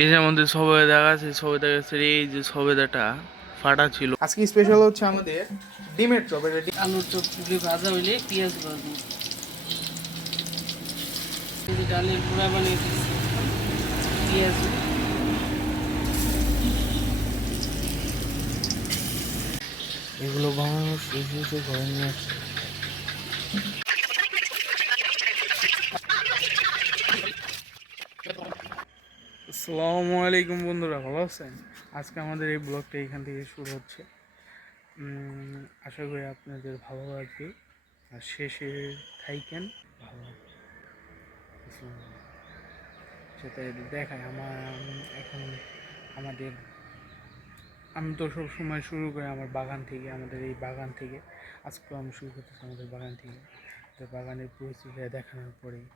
এই যে আমাদের সবেদা গাছ, এই সবেদা গাছের এই যে সবেদাটা ফাটা ছিল। আজকে স্পেশাল হচ্ছে আমাদের ডিমের চপ। এটা আলুর চপ পুরি ভাজা হইলে পেঁয়াজ ভাজবো। এই যে ডালের গুঁড়া বানিয়ে দিচ্ছি, পেঁয়াজ এগুলো বানানোর শেষে ঘরে নিয়ে আসছে। আসসালামু আলাইকুম বন্ধুরা, ভালো আছেন? আজকে আমাদের এই ব্লগটা এখান থেকে শুরু হচ্ছে। আশা করি আপনাদের ভালো লাগবে আর শেষে থাইকেন ভালো সেটাই দেখায় এখন আমাদের আমি তো সব সময় শুরু করি আমার বাগান থেকে, আমাদের এই বাগান থেকে। আজকেও আমি শুরু করতেছি আমাদের বাগান থেকে। তো বাগানের পরিস্থিতি দেখানোর পরেই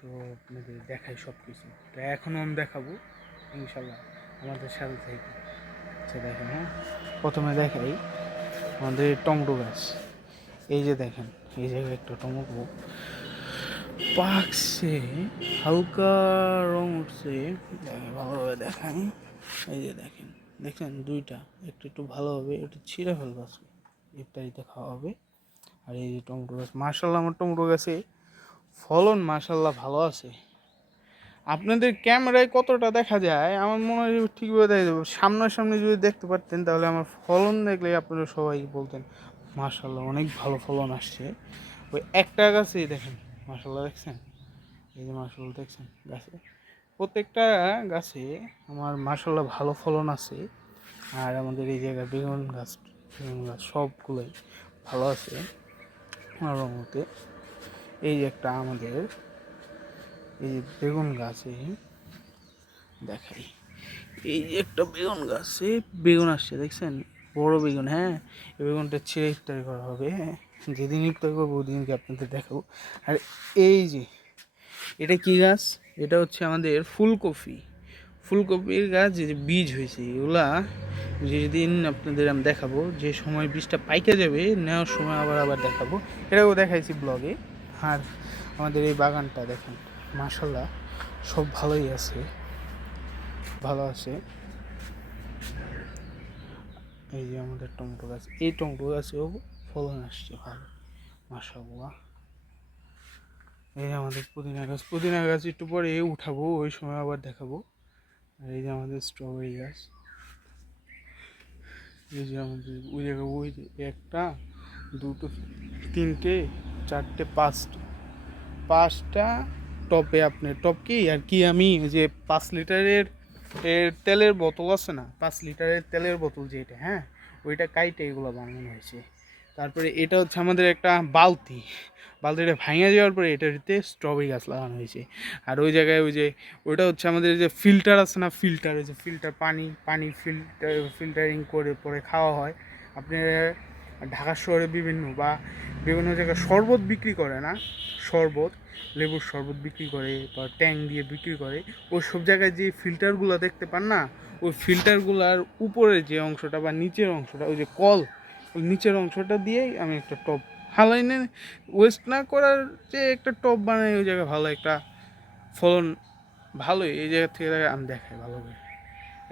তো আপনাদের দেখাই সব কিছু। তো এখনও আমি দেখাবো ইনশাল্লাহ, আমাদের সাথে থেকে। আচ্ছা দেখেন, হ্যাঁ, প্রথমে দেখাই আমাদের টমেটো গাছ। এই যে দেখেন, এই জায়গায় একটা টমেটো পাকছে, হালকা রং উঠছে, ভালোভাবে দেখাই। এই যে দেখেন, দেখছেন দুইটা, একটু একটু ভালোভাবে একটু ছিঁড়ে ফেলবো, আজকে ইফতারিতে খাওয়া হবে। আর এই যে টমেটো গাছ, মার্শাল্লাহ আমার টমেটো গাছে ফলন মার্শাল্লাহ ভালো আছে। আপনাদের ক্যামেরায় কতটা দেখা যায় আমার মনে হয় ঠিকভাবে দেখা যাবে, সামনাসামনি যদি দেখতে পারতেন তাহলে আমার ফলন দেখলে আপনারা সবাই বলতেন মার্শাল্লাহ অনেক ভালো ফলন আসছে। ওই একটা গাছেই দেখেন মার্শাল্লাহ, দেখছেন? এই যে মার্শাল্লাহ দেখছেন গাছে, প্রত্যেকটা গাছে আমার মার্শাল্লাহ ভালো ফলন আছে। আর আমাদের এই জায়গায় বেগুন গাছ সবগুলোই ভালো আছে আমার মতে। এই যে একটা আমাদের এই যে বেগুন গাছে দেখাই, এই যে একটা বেগুন গাছে বেগুন আসছে, দেখছেন? বড় বেগুন, হ্যাঁ। এই বেগুনটা ছিঁড়ে ইফতারি করা হবে, হ্যাঁ। যেদিন ইফতারি করবো ওদিনকে আপনাদের দেখাবো। আর এই যে এটা কি গাছ? এটা হচ্ছে আমাদের ফুলকপি। ফুলকপির গাছ যে বীজ হয়েছে, এগুলা যেদিন আপনাদের আমি দেখাবো, যে সময় বীজটা পাইকে যাবে নেওয়ার সময় আবার আবার দেখাবো। এটাও দেখাইছি ব্লগে। আর আমাদের এই বাগানটা দেখেন মাশাল্লাহ সব ভালোই আছে, ভালো আছে। এই যে আমাদের টমেটো গাছ, এই টমেটো গাছেও ফলন আসছে ভালো মাশাল্লাহ। এই যে আমাদের পুদিনা গাছ, পুদিনা গাছ একটু পরে উঠাবো, ওই সময় আবার দেখাবো। আর এই যে আমাদের স্ট্রবেরি গাছ, এই যে আমাদের ওই জায়গায় ওই যে একটা, দুটো, তিনটে, চারটে, পাঁচটা, পাঁচটা টপে। আপনি টপ কি আর কি, আমি ওই যে 5 লিটারের তেলের বোতল আছে না, 5 লিটারের তেলের বোতল যেটা, হ্যাঁ, ওইটা কাইটে এগুলো বানানো হয়েছে। তারপরে এটা হচ্ছে আমাদের একটা বালতি, বালতিটা ভাঙে যাওয়ার পরে এটাতে স্ট্রবেরি গাছ লাগানো হয়েছে। আর ওই জায়গায় ওই যে ওইটা হচ্ছে আমাদের যে ফিল্টার আছে না, ফিল্টার, ওই যে ফিল্টার পানি ফিল্টারিং করে পরে খাওয়া হয়। আপনি ঢাকা শহরে বিভিন্ন জায়গায় শরবত বিক্রি করে না, শরবত, লেবুর শরবত বিক্রি করে বা ট্যাং দিয়ে বিক্রি করে, ওই সব জায়গায় যে ফিল্টারগুলো দেখতে পান না, ওই ফিল্টারগুলোর উপরে যে অংশটা বা নিচের অংশটা, ওই যে কল, ওই নিচের অংশটা দিয়েই আমি একটা টপ হালাইনে ওয়েস্ট না করার যে একটা টপ বানাই, ওই জায়গায় ভালো একটা ফলন ভালোই। এই জায়গা থেকে আমি দেখাই ভালো করে,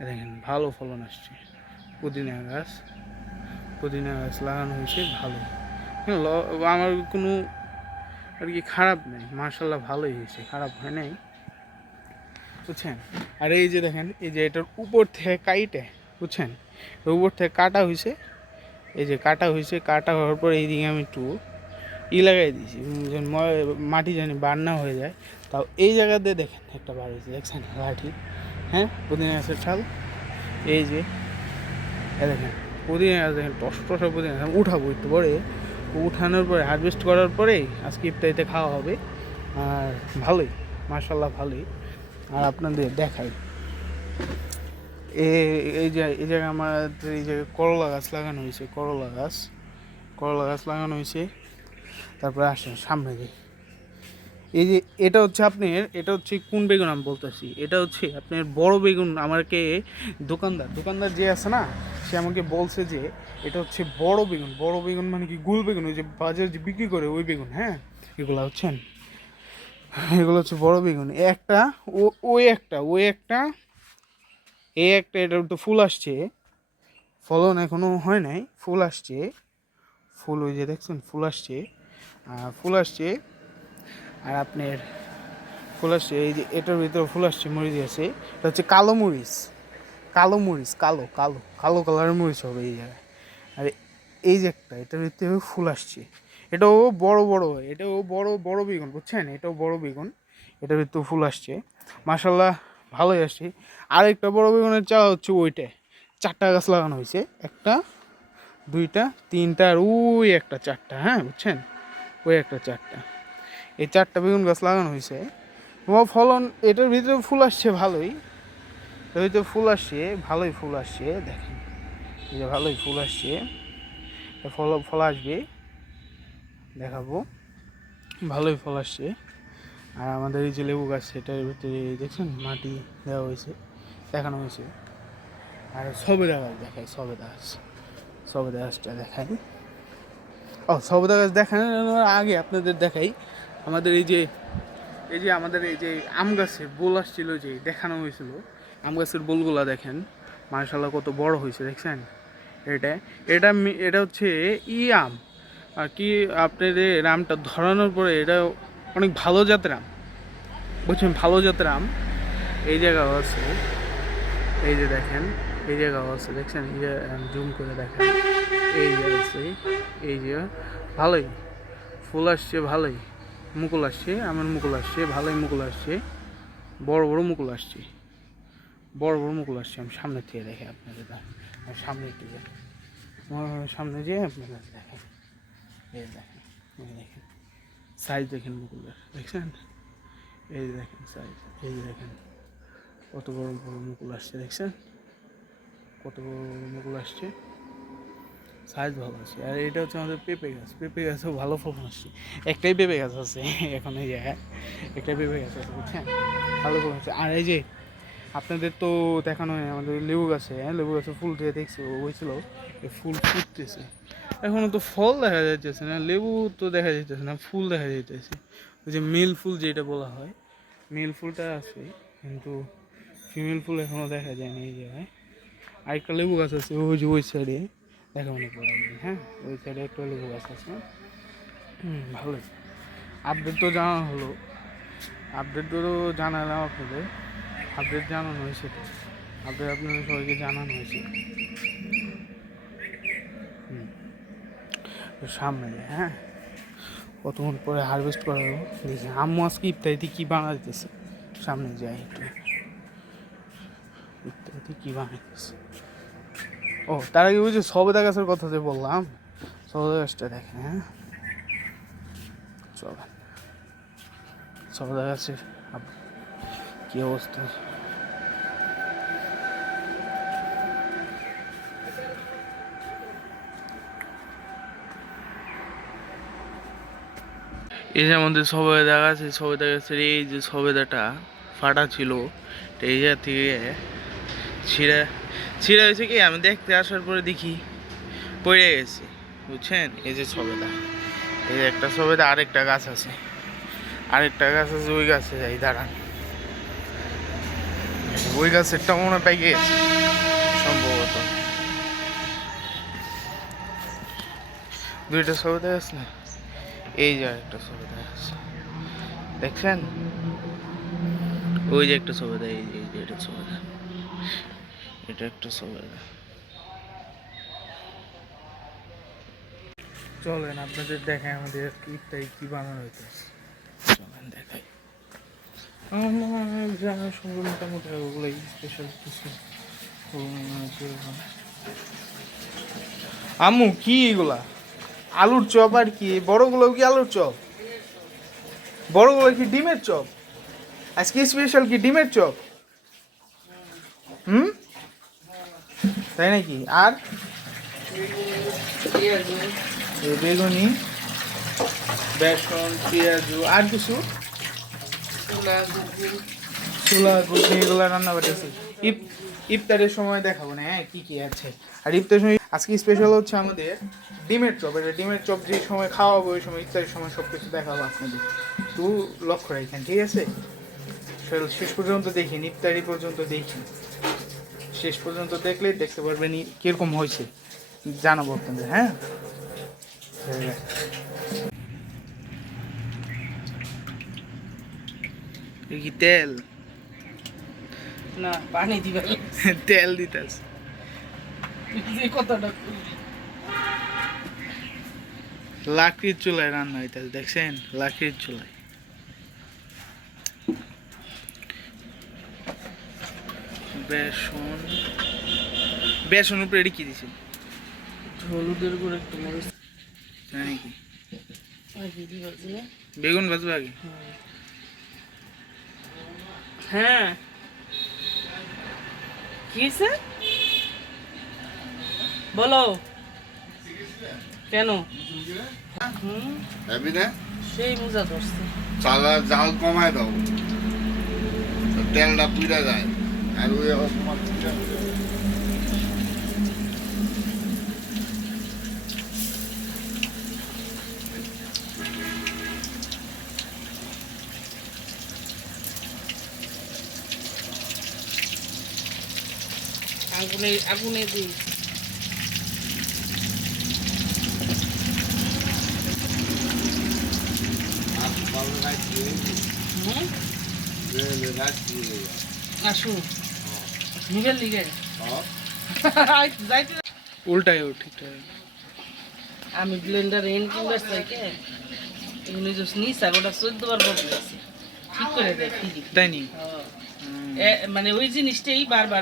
দেখেন ভালো ফলন আসছে। পুদিনা গাছ, পুদিনা গাছ লাগানো হয়েছে ভালো, হ্যাঁ। আমার কোনো আর কি খারাপ নেই, মার্শাল্লাহ ভালোই হয়েছে, খারাপ হয় নাই, বুঝছেন? আর এই যে দেখেন, এই যে এটার উপর থেকে কাইটে, বুঝছেন, উপর থেকে কাটা হয়েছে। এই যে কাটা হয়েছে, কাটা হওয়ার পর এইদিকে আমি একটু লাগাই দিয়েছি, যেন মাটি জানি বার না হয়ে যায়। তাও এই জায়গাতে দেখেন একটা বার হয়েছে, দেখছেন লাঠি, হ্যাঁ, পুদিনা গাছের ছাল। এই যে দেখেন পুদিনা গাছ, দেখেন টসটসা পুদিনা গাছ। উঠাবো একটু পরে, উঠানোর পরে হারভেস্ট করার পরেই আজকে ইফতারিতে খাওয়া হবে। আর ভালোই মার্শাল্লাহ ভালোই। আর আপনাদের দেখাই, এই যে এই জায়গায় আমাদের এই জায়গায় করলা গাছ লাগানো হয়েছে, করলা গাছ লাগানো হয়েছে। তারপরে আসেন সামনে যাই, এই যে এটা হচ্ছে আপনার, এটা হচ্ছে কোন বেগুন আমি বলতেছি, এটা হচ্ছে আপনার বড় বেগুন। আমাকে দোকানদার যে আছে না, সে আমাকে বলছে যে এটা হচ্ছে বড় বেগুন। বড় বেগুন মানে কি, গুল বেগুন, ওই যে বাজারে যে বিক্রি করে ওই বেগুন, হ্যাঁ, এগুলা হচ্ছেন এগুলো হচ্ছে বড় বেগুন। একটা ওই একটা এই একটা, এটার তো ফুল আসছে, ফলন এখনো হয় নাই, ফুল আসছে, ফুল ওই যে দেখছেন ফুল আসছে, ফুল আসছে। আর আপনার ফুল আসছে এই যে এটার ভিতরে ফুল আসছে, মরিচ আছে, এটা হচ্ছে কালো মরিচ, কালো মরিচ, কালো কালো কালো কালারের মরিচ হবে এই জায়গায়। আর এই যে একটা, এটার ভিতরে ফুল আসছে, এটাও বড় বড়, এটাও বড় বড় বেগুন বুঝছেন, এটাও বড় বেগুন, এটার ভিতরে ফুল আসছে, মাশাল্লাহ ভালোই আসছে। আর একটা বড় বেগুনের চারা হচ্ছে ওইটায়, 4টা গাছ লাগানো হয়েছে, 1টা 2টা 3টা আর ওই একটা 4টা, হ্যাঁ বুঝছেন, ওই একটা 4টা, এই 4টা বেগুন গাছ লাগানো হয়েছে। তোমার ফলন এটার ভিতরে ফুল আসছে ভালোই, এর ভিতরে ফুল আসছে ভালোই, ফুল আসছে দেখেন, এই যে ভালোই ফুল আসছে, ফল ফল আসবে দেখাবো, ভালোই ফল আসছে। আর আমাদের এই যে লেবু গাছ, সেটার ভিতরে দেখছেন মাটি দেওয়া হয়েছে, দেখানো হয়েছে। আর সবেদা গাছ দেখায়, সবেদা গাছ, সবেদা গাছটা দেখাই। সবেদা গাছ দেখানোর আগে আপনাদের দেখাই আমাদের এই যে আমাদের এই যে আম গাছের বোল আসছিল, যে দেখানো হয়েছিল, আম গাছের বোলগুলা দেখেন মাশাআল্লাহ কত বড় হয়েছে দেখছেন। এটা এটা এটা হচ্ছে আম, আর কি আপনার এই আমটা ধরানোর পরে এটা অনেক ভালো জাতের আম বুঝছেন, ভালো জাতের আম। এই জায়গাও আছে, এই যে দেখেন, এই জায়গাও আছে দেখছেন, এই যে জুম করে দেখেন, এই যে আছে, এই যে ভালোই ফুল আসছে, ভালোই মুকুল আসছে, আমার মুকুল আসছে, ভালোই মুকুল আসছে, বড় বড় মুকুল আসছে, বড় বড় মুকুল আসছে। আমি সামনে থেকে দেখে আপনাদের, সামনে থেকে সামনে যেয়ে আপনাদের দেখেন, এই দেখেন, এই দেখেন সাইজ দেখেন মুকুলের দেখছেন, এই যে দেখেন সাইজ, এই যে দেখেন কত বড় বড় মুকুল আসছে দেখছেন, কত বড় বড় মুকুল আসছে, সাইজ ভালো আছে। আর এটা হচ্ছে আমাদের পেঁপে গাছ, পেঁপে গাছেও ভালো ফলন আসছে, একটাই পেঁপে গাছ আছে এখন এই জায়গায়, একটাই পেঁপে গাছ আছে বুঝছেন, ভালো ফলন আছে। আর এই যে আপনাদের তো দেখানো হয় আমাদের লেবু গাছে, লেবু গাছে ফুল দিয়ে দেখছি হয়েছিল, এই ফুল ফুটতেছে, এখনও তো ফল দেখা যাইতেছে না, লেবু তো দেখা যাইতেছে না, ফুল দেখা যাইতেছে, ওই যে মেল ফুল যেটা বলা হয়, মেল ফুলটা আছে কিন্তু ফিমেল ফুল এখনও দেখা যায়নি এই জায়গায়। আরেকটা লেবু গাছ আছে ওই যে ওই সাইডে, দেখা মনে পড়ে, হ্যাঁ ওই সাইডে একটা লেবু গাছ আছে। ভালোই আপডেট তো জানানো হলো, আপডেট তো জানালাম আপনাদের, আপডেট জানানো হয়েছে, তো আপডেট আপনাদের সবাইকে জানানো হয়েছে। তো সামনে হ্যাঁ কতক্ষণ পরে হারভেস্ট করা হলো দেখি, আম্মু আজকে ইফতারিতে কী বানাইতেছে, সামনে যাই একটু, ইফতারিতে কী বানাইতেছে। তার আগে ওই যে সবেদা গাছের কথা যে বললাম, সবেদা গাছটা দেখেন, হ্যাঁ চলেন, সবেদা গাছের কি অবস্থা। এই যে আমাদের সবেদা গাছ, এই সবেদা গাছের এই যে সবেদাটা ফাটা ছিল, এই জায়গা থেকে ছিঁড়া ছিঁড়া হয়েছে কি, আমি দেখতে আসার পরে দেখি পড়ে গেছে বুঝছেন। এই যে সবেদা, এই যে একটা সবেদা, আরেকটা গাছ আছে, আরেকটা গাছ আছে, ওই গাছে যাই দাঁড়ান, ওই গাছেরটা মনে হয় পেকে গেছে সম্ভবত, দুইটা সবেদা গাছ না, এই যে একটা সবেদা গাছ দেখছেন, ওই যে একটা সবেদা, এই যে এটা সবেদা, এটা একটা সবেদা। চলেন আপনাদের দেখাই আমাদের ইফতারি কী বানানো হইতেছে, চলেন দেখাই। যা সঙ্গে মোটামুটি ওগুলোই স্পেশাল কিছু। আম্মু কি এগুলা, আলুর চপ আর কি, বড়গুলো কি আলুর চপ, বড়গুলো কি ডিমের চপ, আজকে স্পেশাল কি ডিমের চপ, তাই নাকি? আর বেগুনি, বেসন, পেঁয়াজু, আর কিছু ছোলা ঘুগনি এগুলো রান্না করতেছি। ইফতারের সময় দেখাবো না, হ্যাঁ কি কি আছে। আর ইফতারের সময় আজকে স্পেশাল হচ্ছে আমাদের ডিমের চপ। এটা ডিমের চপ যে সময় খাওয়াবো ওই সময় ইফতারের সময় সব কিছু দেখাবো আপনাদের, তো লক্ষ্য রাখেন, ঠিক আছে? শেষ পর্যন্ত দেখেন, ইফতারি পর্যন্ত দেখেন, শেষ পর্যন্ত দেখলে দেখতে পারবেন কিরকম হয়েছে, জানাবো আপনাদের। হ্যাঁ, কি তেল? না পানি দিবে তেল দিতেছে। যে কতটা লাকড়ির চুলায় রান্না হইতেছে, দেখছেন? লাকড়ির চুলায়। বেসন, বেসন উপরে এটি কি দিছে হলুদের গুঁড়ো একটু মরিচ জানি কি? আর কি দিবা দিলে? বেগুন ভাজবে আগে। হ্যাঁ কি হয়েছে বলো কেন? হ্যাবি না? সেই মোজা ধরছে। চালা জাল কমায় দাও, তেলটা পুড়ে যায়। আর ওই তোমার আগুনে আগুনে দিই। ভালো রাখছি, হুম রাখছি। আসুন নিবেন লিগে যাইতে উল্টাই ও ঠিকঠাক। আমি ব্লেন্ডার এন কিংবার চাইকে এগুলো যে নিচা গোটা 14 বার বদলেছি, ঠিক করে দেয় কি তাই নি? মানে ওই জিনিসটাই বারবার।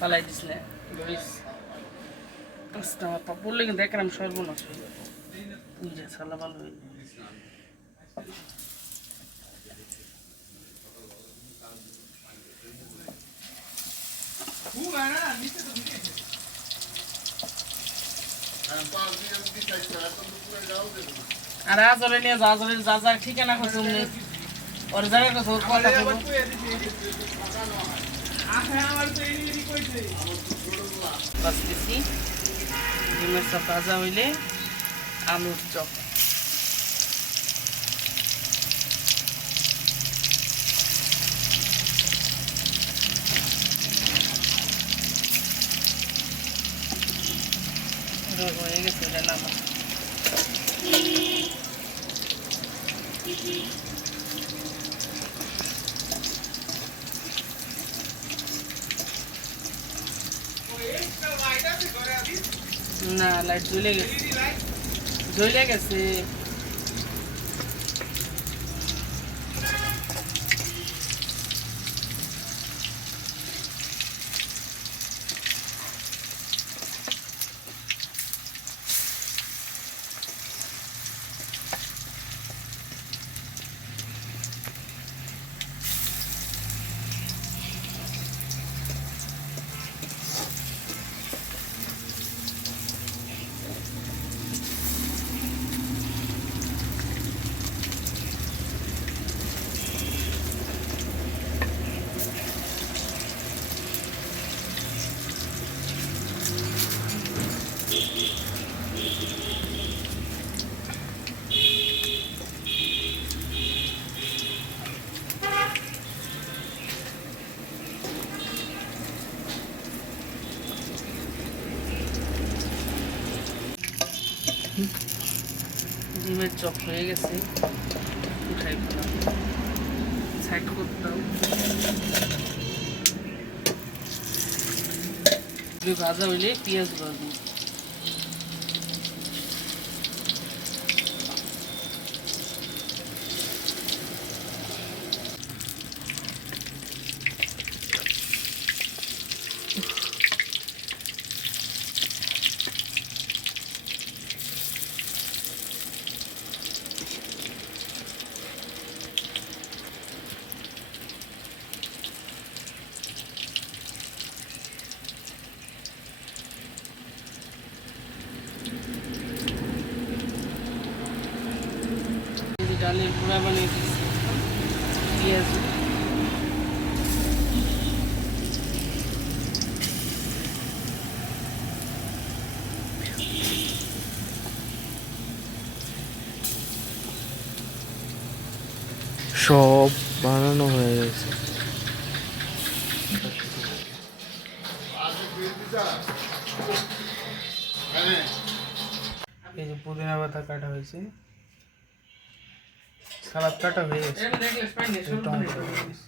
পালাই দিস না ধরিস আজকে আমার পা পড়লে কিন্তু একরাম সর্বনাশ হয়ে যাবে। বুঝে সালা ভালো হইল। আর আজরে নিয়ে যা আজরে যা যা ঠিকানা খোঁজ ওর জায়গাটা তোর কথা বাঁচতেছি। ডিমের চপ ভাজা হইলে আলুর চপ। হয়ে গেছে ওটা নামা। না লাইট জ্বলে গেছে, জ্বলে গেছে। ডিমের চপ হয়ে গেছে, উঠাই ফেলাম, সাইড করতাম। ভাজা হইলে পেঁয়াজ ভাজবো। পুরা বানিয়ে দিচ্ছি পেঁয়াজ সব বানানো হয়ে গেছে। এই যে পুদিনা পাতা কাটা হয়েছে, সালাদ কাটা হয়ে গেছে, টমেটো হয়ে গেছে।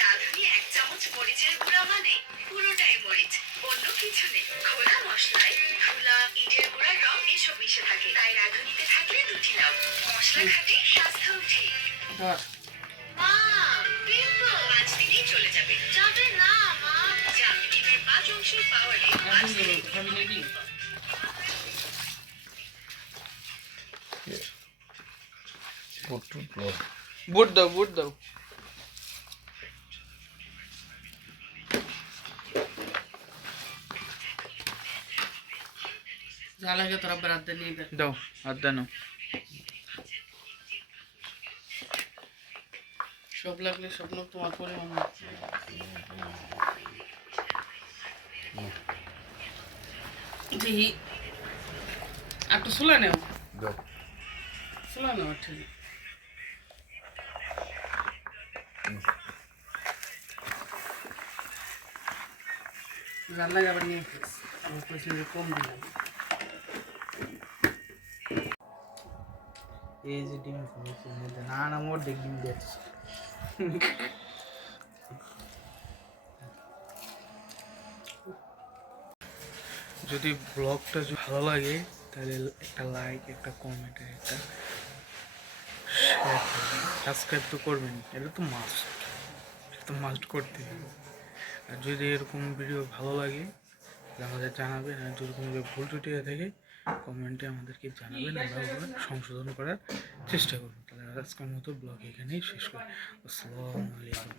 রাঁধুনি 1 চামচ মরিচের গুঁড়া মানে পুরোটাই মরিচ, অন্য কিছু নেই। খোলা মশলায় ধুলা, ইটের গুঁড়া, রং এসব মিশে থাকে, তাই রাঁধুনিতে থাকলে দুটি লাভ, মশলা খাঁটি, স্বাস্থ্যও ঠিক। মা, পিম্পল 5 দিনেই চলে যাবে। যাবে না মা, যাবে। ডিমের 5 অংশের পাওয়ারে 5 দিনেই বুট দাও, বুট দাও। যা লাগে তোরা বেড়াতে নিয়ে দে দাও, আর দেন। সব লাগলে সব লোক তোমার পরিমাণ মতো। দেখি একটু চুলা নেও, দাও। চুলা নেও ঠিক রান্না যাবার নিয়ে ফেস আমার কইছি যে কম দিলাম। এই যে ডিম ফেলেছে মধ্যে নানা মোট ডিম দিয়েছে। যদি ব্লগটা ভালো লাগে তাহলে একটা লাইক, একটা কমেন্ট, একটা শেয়ার করবেন, সাবস্ক্রাইব তো করবেন, এটা তো মাস্ট, এটা তো মাস্ট করতে হবে। আর যদি এরকম ভিডিও ভালো লাগে তাহলে আমাদের জানাবেন, আর যদি কোনো ভুল ত্রুটি হয়ে থাকে কমেন্টে আমাদেরকে জানাবেন, আমরা ওগুলো সংশোধন করার চেষ্টা করবো। তাহলে আজকের মতো ব্লগ এখানেই শেষ করি। আসসালামু আলাইকুম।